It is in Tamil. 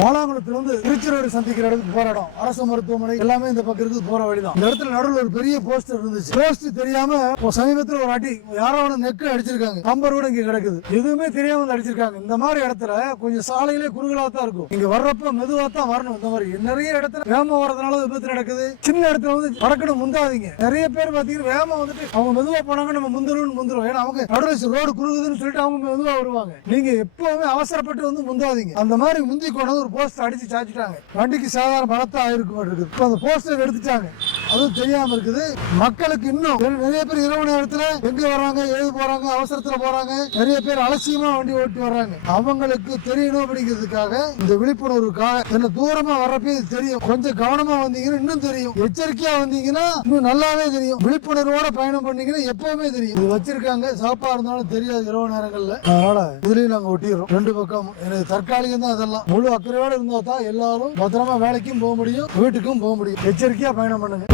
வாலாங்குளத்துல இருந்து திருச்சிரோடு சந்திக்கிற இடத்துக்கு போற இடம் அரசு மருத்துவமனை எல்லாமே இந்த பக்கம் இருக்கு போற வழிதான். இந்த இடத்துல நடுவில் ஒரு பெரிய போஸ்டர் இருந்துச்சு. போஸ்ட் தெரியாம சமீபத்தில் ஒரு அடி யாரோ நெக்கு அடிச்சிருக்காங்க. நம்பர் கூட இங்க கிடக்குது. எதுவுமே தெரியாம வந்து அடிச்சிருக்காங்க. இந்த மாதிரி இடத்துல கொஞ்சம் சாலையிலே குறுகலா தான் இருக்கும். இங்க வர்றப்ப மெதுவா தான் வரணும். இந்த மாதிரி நிறைய இடத்துல வேகமா வரதுனால விபத்து நடக்குது. சின்ன இடத்துல வந்து வடக்கணும் முந்தாதீங்க. நிறைய பேர் பாத்தீங்கன்னா வேகமா வந்துட்டு அவங்க மெதுவா போனாங்க நம்ம முந்துரும். ஏன்னா அவங்க நடுவில் ரோடு குறுகுதுன்னு சொல்லிட்டு அவங்க மெதுவா வருவாங்க. நீங்க எப்பவுமே அவசரப்பட்டு வந்து முந்தாதீங்க. அந்த மாதிரி முந்தி கொண்டு ஒரு போஸ்டர் அடிச்சு சாச்சிட்டாங்க. வண்டிக்கு சாதாரண பலத்தா ஆயிருக்கு இருக்குது. இப்போ அந்த போஸ்டர் எடுத்துட்டாங்க. அதுவும் தெரியாம இருக்குது. மக்களுக்கு இன்னும் நிறைய பேர் இரவு நேரத்துல எங்க வர்றாங்க, எழுது போறாங்க, அவசரத்துல போறாங்க. நிறைய பேர் அலட்சியமா வண்டி ஓட்டி வர்றாங்க. அவங்களுக்கு தெரியணும் அப்படிங்கிறதுக்காக இந்த விழிப்புணர்வுக்காக என்ன தூரமா வர்றப்ப தெரியும். கொஞ்சம் கவனமா வந்தீங்கன்னா இன்னும் தெரியும். எச்சரிக்கையா வந்தீங்கன்னா இன்னும் நல்லாவே தெரியும். விழிப்புணர்வோட பயணம் பண்ணீங்கன்னா எப்பவுமே தெரியும். இது வச்சிருக்காங்க. சாப்பா இருந்தாலும் தெரியாது இரவு நேரங்கள்ல. அதனால இதுலயும் நாங்க ஒட்டிடுறோம். ரெண்டு பக்கம் எனக்கு தற்காலிகம் தான். அதெல்லாம் முழு அக்கறையோட இருந்தா தான் எல்லாரும் பத்திரமா வேலைக்கும் போக முடியும், வீட்டுக்கும் போக முடியும். எச்சரிக்கையா பயணம் பண்ணுங்க.